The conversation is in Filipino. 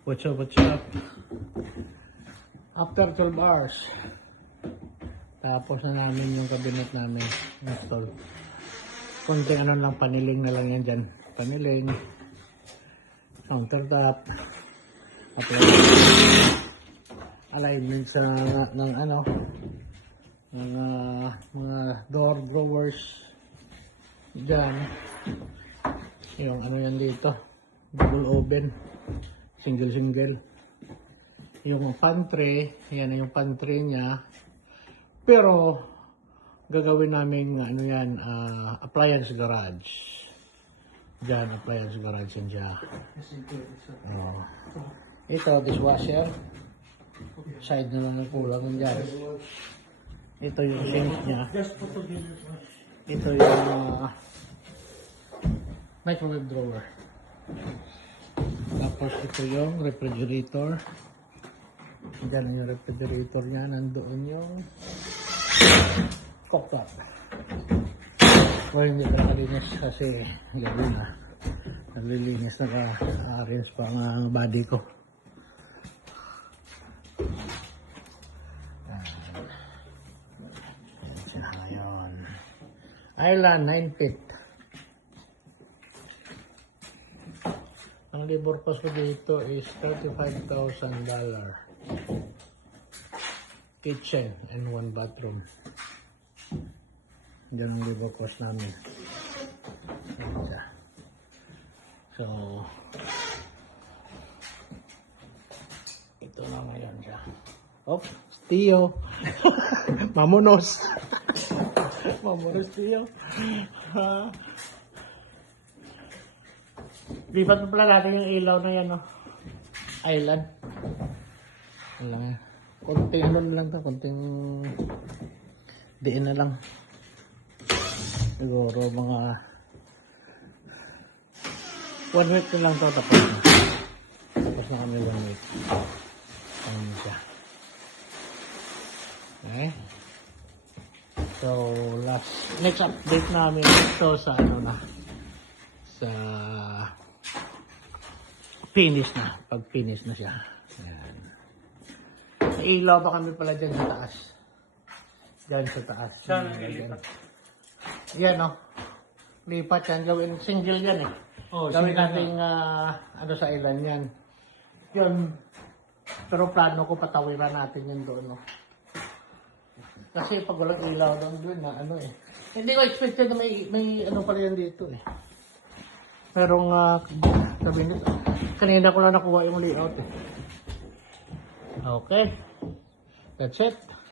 What's up, what's up? After 12 hours, tapos na namin yung cabinet namin install. Konting ano lang, paniling na lang yan dyan. Paniling, countertop, alignment sa ng ano, ng mga door drawers dyan. Yung ano yan dito, double oven, single. Yung pantry, yan yung pantry niya. Pero gagawin namin ano yan, appliance garage. Diyan, appliance garage yan dyan. Ito, dishwasher. Side na lang ang kulang dyan. Ito yung sink niya. Ito yung microwave drawer. Tapos ito yung refrigerator. Diyan yung refrigerator niya. Nandoon yung cooktop. Well, hindi ka nakalinis kasi gabi na. Naglilinis na ka-arrange pa ang body ko. Ayan siya ngayon. Island 9 feet. Ang labor cost ko dito is $35,000. Kitchen and 1 bathroom. Diyan ang labor cost namin. So, ito na ngayon siya. Oh, Tio. Mamonos. Mamonos, Tio. Lipat pa pala natin yung ilaw na yan, no? Island. Wala nga. Konting ano lang to, konting diin na lang. Siguro mga 1 week na lang to, tapos na. Tapos na kami 1 week. Ano siya. Okay? So, next update namin ito sa ano na. Sa finish na. Pag finish na siya. Ayan. May ilaw pa kami pala dyan sa taas. Dyan sa taas. Saan ang ilipat? Yan o. Lipat yan. Gawin single yan eh. Oh, Gawin single natin ano sa ilan yan. Yun. Pero plano ko patawiran natin yun doon. No? Kasi pag walang ilaw doon na ano eh. Hindi ko expected na may ano pala yan dito eh. Merong sabi nito. Kanina ko lang nakuha yung layout eh. Okay. That's it.